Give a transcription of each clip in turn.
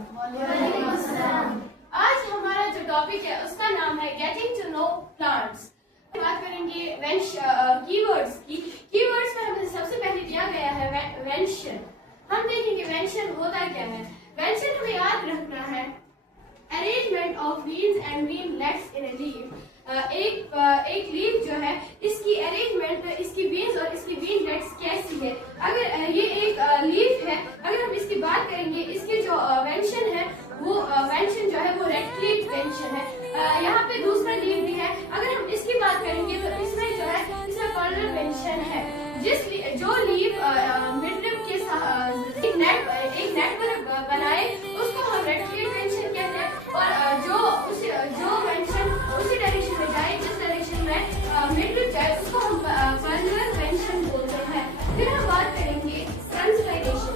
वालेकुम अस्सलाम। आज हमारा जो टॉपिक है उसका नाम है गेटिंग टू नो प्लांट्स। बात करेंगे कीवर्ड्स की। कीवर्ड्स में हमें सबसे पहले दिया गया है वेंशन। हम देखेंगे वेंशन होता क्या है। वेंशन हमें याद रखना है arrangement of leaves and leaflets in a leaf. एक लीफ जो है इसकी अरेंजमेंट, इसकी वीन्स और इसकी वीनलेट्स कैसी है। अगर ये एक लीफ है, अगर हम इसकी बात करेंगे, इसके जो वेंशन है वो वेंशन जो है वो रेक्टिलेट वेंशन है। यहाँ पे दूसरा लीफ भी है। अगर हम इसकी बात करेंगे तो इसमें जो है इसमें कॉर्नर वेंशन है। जो लीफ मिडरिब के साथ एक नेटवर्क बनाए उसको हम रेक्टिलेट वेंशन कहते हैं। और जो वेंशन उसी डायरेक्शन में जाए जिस डायरेक्शन में मिडरिब जाए उसको हम कॉर्नर वेंशन बोलते हैं। फिर हम बात करेंगे ट्रांसपायरेशन।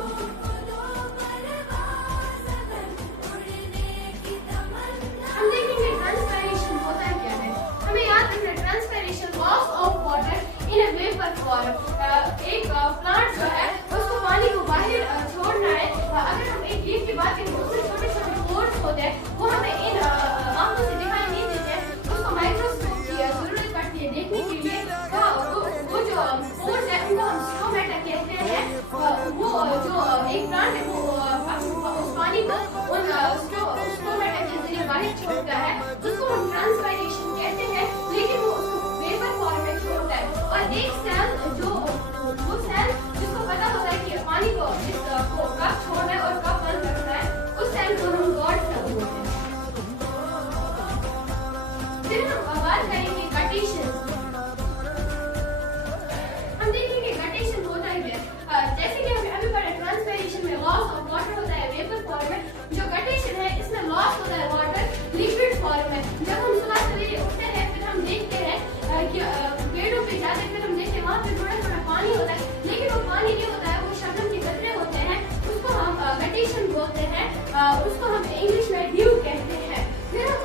हम देखेंगे ट्रांसपायरेशन होता क्या है। हमें याद रखना transpiration loss of water in a vapour form. एक प्लांट जो है उसको पानी को बाहर छोड़ना है। अगर हम एक लीफ की बात करें तो उसमें छोटे छोटे पोर्स होते हैं, वो हमें इन आंखों से दिखाई नहीं देते। उसको माइक्रोस्कोप की जरूरत पड़ती है देखने के लिए। वो जो पोर्स है उनको हम स्टोमेटा कहते हैं। वो जो एक प्लांट है वो उस पानी को उन स्टोमेटा के जरिए बाहर छोड़ता है, उसको हम ट्रांसपायरेशन कहते हैं। लेकिन वो उसको वेपर फॉर्म में छोड़ता है। और एक सेल वो सेल जिसको पता होता है कि पानी को कब छोड़ना है और कब बंद रखना है, उस सेल को हम गॉड सेल बोलते हैं। फिर हम बात करेंगे गटेशन। हम देखेंगे गटेशन होता है जैसे कि हमने अभी पढ़ा ट्रांसपायरेशन में लॉस ऑफ वाटर होता है वेपर फॉर्म में। जो गटेशन है इसमें लॉस होता है वाटर लिक्विड फॉर्म में। जब हम सुबह सवेरे उठते हैं फिर हम देखते हैं कि पेड़ों पे जाते फिर हम देखते हैं वहाँ पे थोड़ा थोड़ा पानी होता है, लेकिन वो पानी नहीं होता है, वो शबनम के कतरे होते हैं। उसको हम गटेशन बोलते हैं। उसको हम इंग्लिश में ड्यू कहते हैं। फिर हम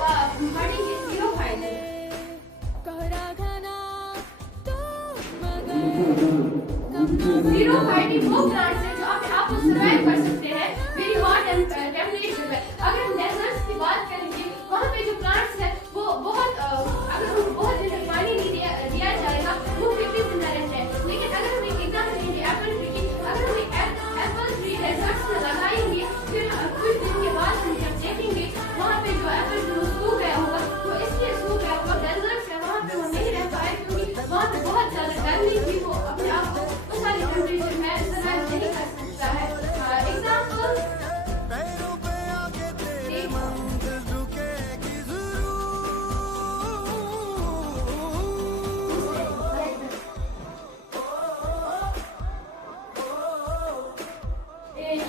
पढ़ेंगे जीरोफाइट। जीरोफाइट वो प्लांट्स है जो अपने आप को सर्वाइव कर सकते हैं वेरी हॉट टेम्परेचर में। अगर हम डेजर्ट्स की बात करेंगे वहाँ पे जो प्लांट्स है वो बहुत अगर हम बहुत दिन तक पानी नहीं दिया जाएगा वो फिर भी जिंदा रहते हैं। लेकिन अगर हम एक एग्जाम्पल लेंगे एप्पल ट्री की, अगर हम एप्पल ट्री डेजर्ट्स में लगाएंगे फिर कुछ दिन के बाद हम जब देखेंगे वहाँ पे जो एप्पल ट्री सूख गया होगा, वो इसलिए सूख गया होगा डेजर्ट्स है वहाँ पे वो नहीं रह पाए क्योंकि वहाँ पे बहुत ज्यादा गर्मी थी। वो अपने आप को उस वाले टेम्परेचर में सर्वाइव नहीं कर सकता है। एग्जाम्पल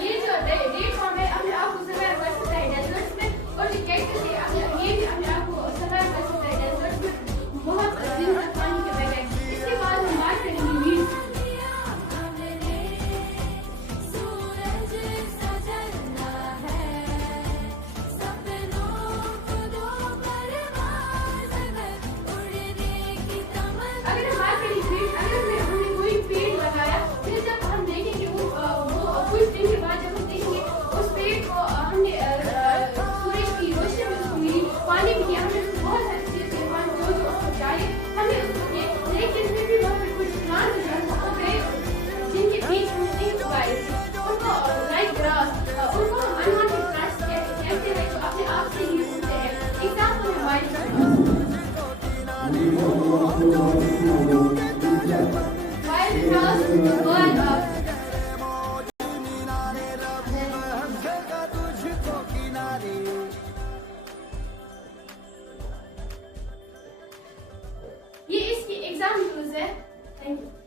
ये जो रेड फॉर्म है अपने आप को सर्वाइव कर सकता है डेजर्ट्स में। और जो कैक्टस है ये भी अपने आप को सर्वाइव कर सकता है डेजर्ट्स में बहुत दिन तक पानी के बगैर। इसके बाद हम बात करेंगे वीड्स। अगर हम बात करें वीड्स, अगर हमने कोई पेड़ लगाया फिर जब हम देखेंगे वो कुछ दिन के बाद जब हम देखेंगे उस पेड़ को हमने सूरज की रोशनी में उसको मिली, पानी भी दिया, हमने उसको बहुत सारी चीजें जो उसको चाहिए हमने उसको दिए, लेकिन फिर भी वहाँ पे कुछ प्लांट जो है वो गए जिनके बीच में नहीं उगाए थे। उनको लाइक ग्रास उनको हम अनवांटेड प्लांट्स कहते हैं जो अपने आप से ही उगते हैं। एग्जाम्पल है वाइल्ड ये इसकी एग्जाम्पल्स है। Thank you.